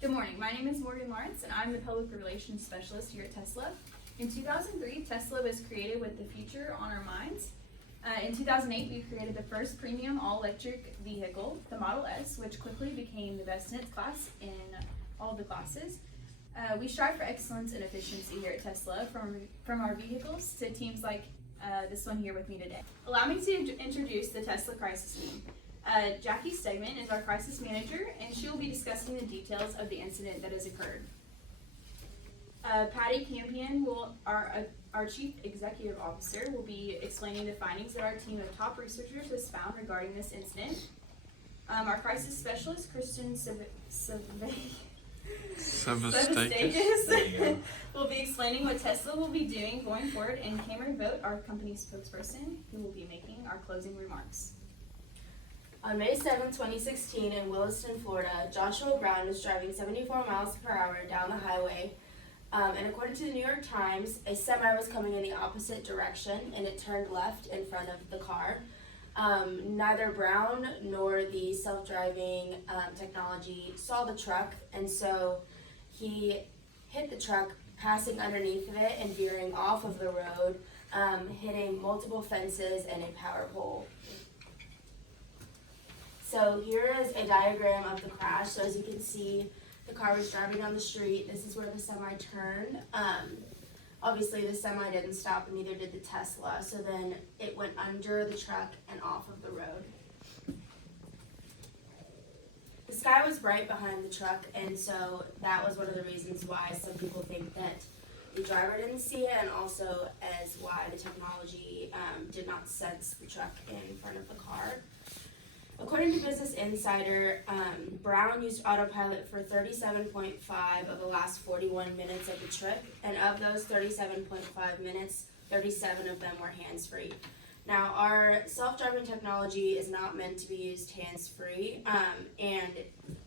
Good morning. My name is Morgan Lawrence, and I'm the Public Relations Specialist here at Tesla. In 2003, Tesla was created with the future on our minds. In 2008, we created the first premium all-electric vehicle, the Model S, which quickly became the best in its class in all of the classes. We strive for excellence and efficiency here at Tesla, from our vehicles to teams like this one here with me today. Allow me to introduce the Tesla crisis team. Jackie Stegman is our crisis manager, and she will be discussing the details of the incident that has occurred. Patty Campion, our Chief Executive Officer, will be explaining the findings that our team of top researchers has found regarding this incident. Our crisis specialist, Kristen Sevastakis, will be explaining what Tesla will be doing going forward, and Cameron Vogt, our company spokesperson, who will be making our closing remarks. On May 7, 2016, in Williston, Florida, Joshua Brown was driving 74 miles per hour down the highway, and according to the New York Times, a semi was coming in the opposite direction, and it turned left in front of the car. Neither Brown nor the self-driving technology saw the truck, and so he hit the truck, passing underneath of it and veering off of the road, hitting multiple fences and a power pole. So here is a diagram of the crash. So as you can see, the car was driving down the street. This is where the semi turned. Obviously the semi didn't stop, and neither did the Tesla. So then it went under the truck and off of the road. The sky was bright behind the truck, and so that was one of the reasons why some people think that the driver didn't see it, and also as why the technology did not sense the truck in front of the car. According to Business Insider, Brown used autopilot for 37.5 of the last 41 minutes of the trip, and of those 37.5 minutes, 37 of them were hands-free. Now, our self-driving technology is not meant to be used hands-free, and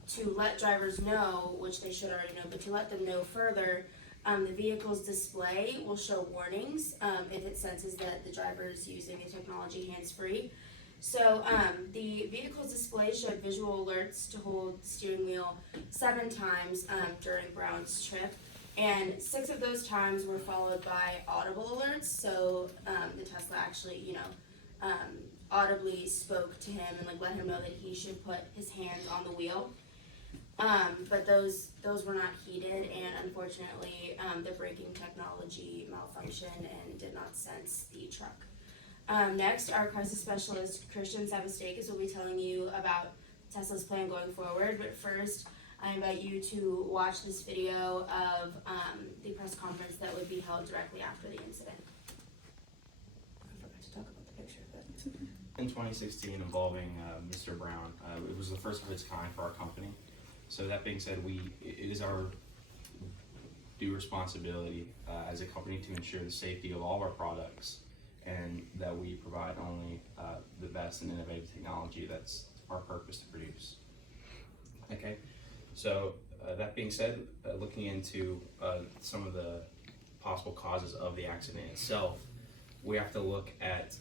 to let drivers know, which they should already know, but to let them know further, the vehicle's display will show warnings if it senses that the driver is using the technology hands-free. So the vehicle's display showed visual alerts to hold steering wheel 7 times during Brown's trip, and 6 of those times were followed by audible alerts. So the Tesla actually, audibly spoke to him and let him know that he should put his hands on the wheel. But those were not heeded, and unfortunately, the braking technology malfunctioned and did not sense the truck. Next, our crisis specialist, Kristen Sevastakis, will be telling you about Tesla's plan going forward. But first, I invite you to watch this video of the press conference that would be held directly after the incident. I forgot to talk about the picture, but in 2016 involving Mr. Brown. It was the first of its kind for our company. So that being said, it is our due responsibility as a company to ensure the safety of all of our products, and that we provide only the best and innovative technology that's our purpose to produce. Okay, so that being said, looking into some of the possible causes of the accident itself, we have to look at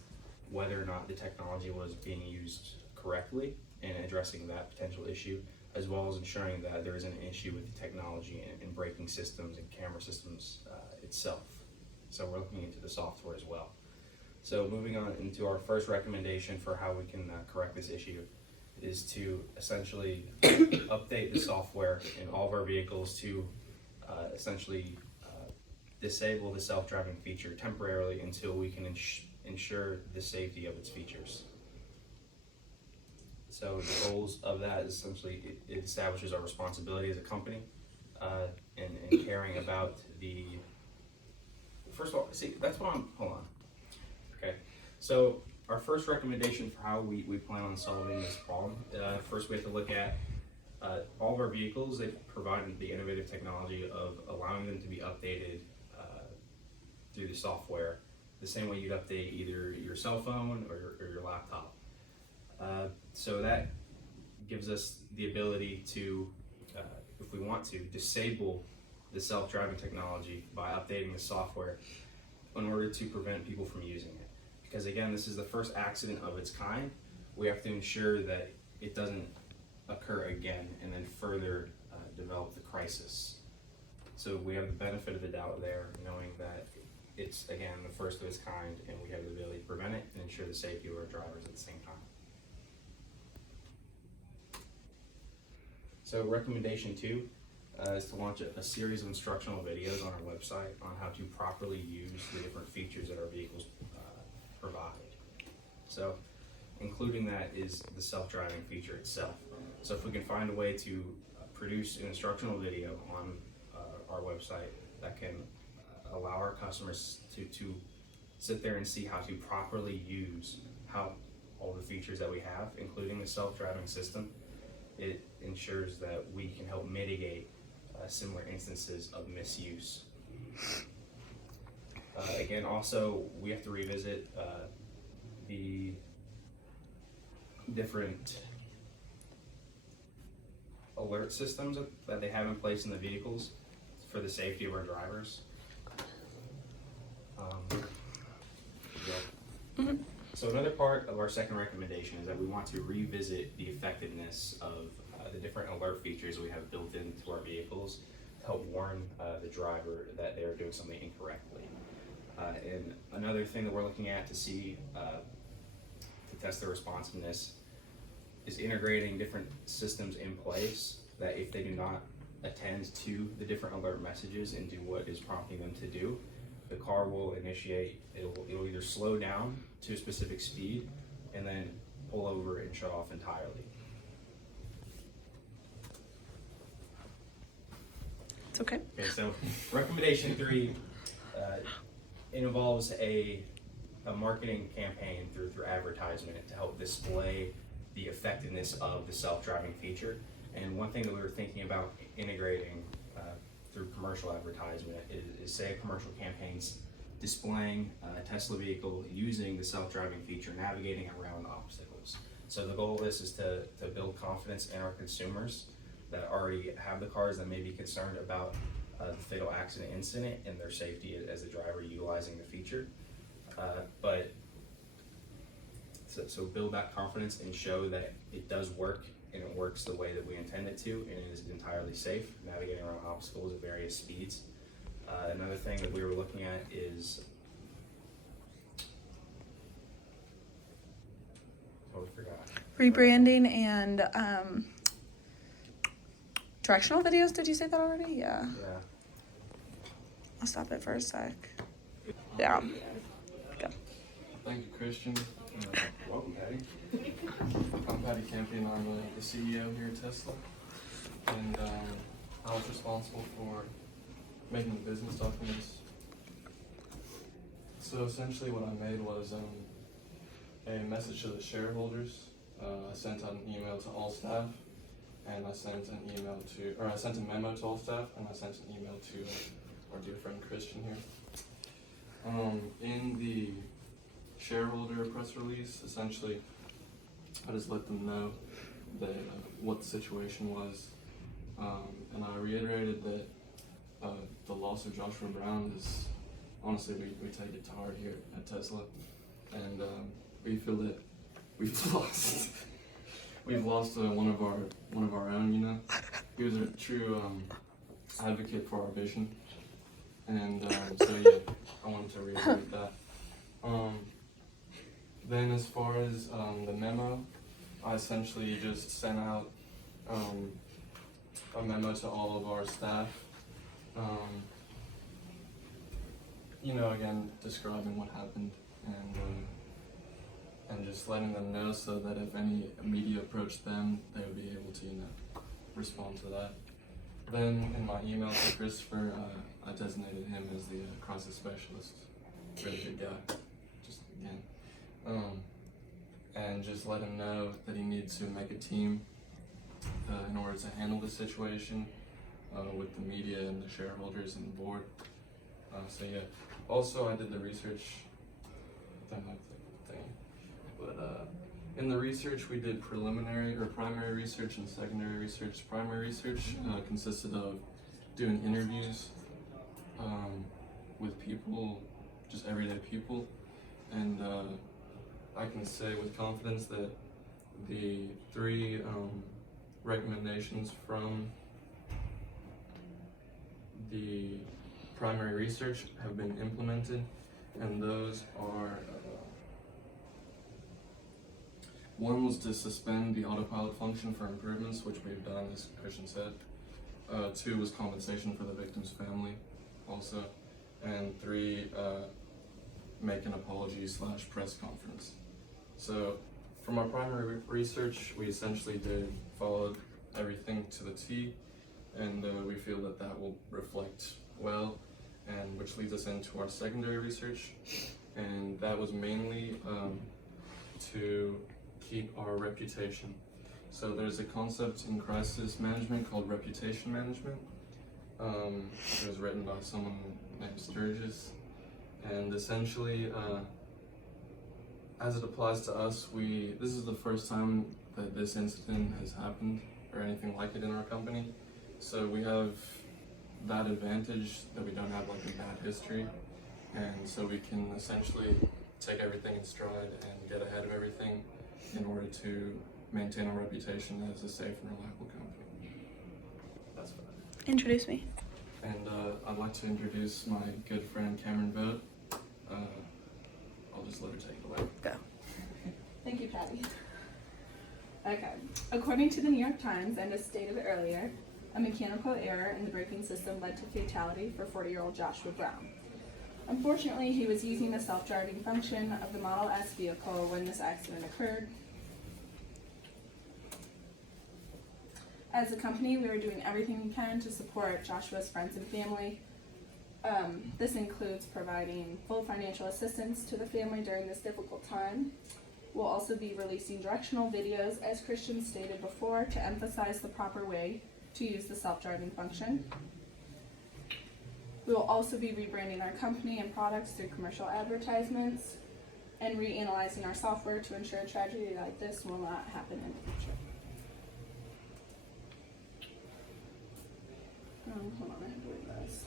whether or not the technology was being used correctly in addressing that potential issue, as well as ensuring that there isn't an issue with the technology and braking systems and camera systems itself. So we're looking into the software as well. So moving on into our first recommendation for how we can correct this issue is to essentially update the software in all of our vehicles to essentially disable the self-driving feature temporarily until we can ensure the safety of its features. So the goals of that is essentially it establishes our responsibility as a company in caring about the, first of all, see, that's what hold on. Okay, so our first recommendation for how we plan on solving this problem, first we have to look at all of our vehicles. They've provided the innovative technology of allowing them to be updated through the software the same way you'd update either your cell phone or your laptop. So that gives us the ability to, if we want to, disable the self-driving technology by updating the software in order to prevent people from using it. Because again, this is the first accident of its kind. We have to ensure that it doesn't occur again and then further develop the crisis. So we have the benefit of the doubt there, knowing that it's, again, the first of its kind, and we have the ability to prevent it and ensure the safety of our drivers at the same time. So recommendation 2 is to launch a series of instructional videos on our website on how to properly use the different features that our vehicles provide. So including that is the self-driving feature itself. So if we can find a way to produce an instructional video on our website that can allow our customers to sit there and see how to properly use all the features that we have, including the self-driving system, it ensures that we can help mitigate similar instances of misuse. Again, also, we have to revisit the different alert systems that they have in place in the vehicles for the safety of our drivers. So another part of our second recommendation is that we want to revisit the effectiveness of the different alert features we have built into our vehicles to help warn the driver that they're doing something incorrectly. And another thing that we're looking at to see, to test the responsiveness, is integrating different systems in place that if they do not attend to the different alert messages and do what is prompting them to do, the car will initiate, it'll either slow down to a specific speed and then pull over and shut off entirely. It's okay. Okay, so recommendation 3, it involves a marketing campaign through advertisement to help display the effectiveness of the self-driving feature. And one thing that we were thinking about integrating through commercial advertisement is say a commercial campaign's displaying a Tesla vehicle using the self-driving feature, navigating around obstacles. So the goal of this is to build confidence in our consumers that already have the cars that may be concerned about the fatal accident incident and their safety as a driver utilizing the feature. So build that confidence and show that it does work and it works the way that we intend it to, and it is entirely safe, navigating around obstacles at various speeds. Another thing that we were looking at is, we forgot. Rebranding and directional videos. Did you say that already? Yeah. Yeah. I'll stop it for a sec. Yeah. Go. Thank you, Christian. Welcome, Patty. I'm Patty Campion. I'm the CEO here at Tesla, and I was responsible for making the business documents. So essentially what I made was a message to the shareholders. I sent out an email to all staff, and I sent a memo to all staff, and I sent an email to our dear friend Christian here. In the shareholder press release, essentially, I just let them know that what the situation was, and I reiterated that the loss of Joshua Brown is, honestly, we take it to heart here at Tesla, and we feel that we've lost one of our own. You know, he was a true advocate for our vision, and so yeah, I wanted to reiterate that. Then as far as the memo, I essentially just sent out a memo to all of our staff, you know, again, describing what happened and just letting them know so that if any media approached them, they would be able to, you know, respond to that. Then in my email to Christopher, I designated him as the crisis specialist. Really good guy, just again. And just let him know that he needs to make a team in order to handle the situation with the media and the shareholders and the board. So yeah, also I did the research, don't have the thing, but in the research we did primary research and secondary research. Primary research consisted of doing interviews with people, just everyday people, and I can say with confidence that the 3 recommendations from the primary research have been implemented, and those are one was to suspend the autopilot function for improvements, which we've done, as Christian said. Two was compensation for the victim's family, also. And three, make an apology / press conference. So, from our primary research, we essentially followed everything to the T, and we feel that that will reflect well, and which leads us into our secondary research, and that was mainly to keep our reputation. So there's a concept in crisis management called reputation management. It was written by someone named Sturgis, and essentially, as it applies to us, this is the first time that this incident has happened or anything like it in our company. So we have that advantage that we don't have like a bad history, and so we can essentially take everything in stride and get ahead of everything in order to maintain our reputation as a safe and reliable company. That's what I do. Introduce me. And I'd like to introduce my good friend Cameron Vogt. I'll just let her take it away. Go. Thank you, Patty. Okay. According to the New York Times, and as stated earlier, a mechanical error in the braking system led to fatality for 40-year-old Joshua Brown. Unfortunately, he was using the self-driving function of the Model S vehicle when this accident occurred. As a company, we are doing everything we can to support Joshua's friends and family. This includes providing full financial assistance to the family during this difficult time. We'll also be releasing directional videos, as Christian stated before, to emphasize the proper way to use the self-driving function. We will also be rebranding our company and products through commercial advertisements and reanalyzing our software to ensure a tragedy like this will not happen in the future. Hold on, I have to read this.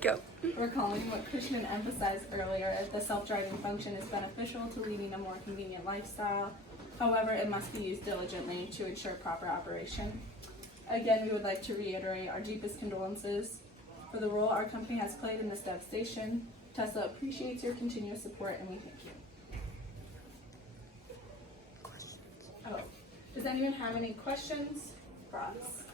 Go. Recalling what Christian emphasized earlier, the self-driving function is beneficial to leading a more convenient lifestyle. However, it must be used diligently to ensure proper operation. Again, we would like to reiterate our deepest condolences for the role our company has played in this devastation. Tesla appreciates your continuous support, and we thank you. Oh, does anyone have any questions for us?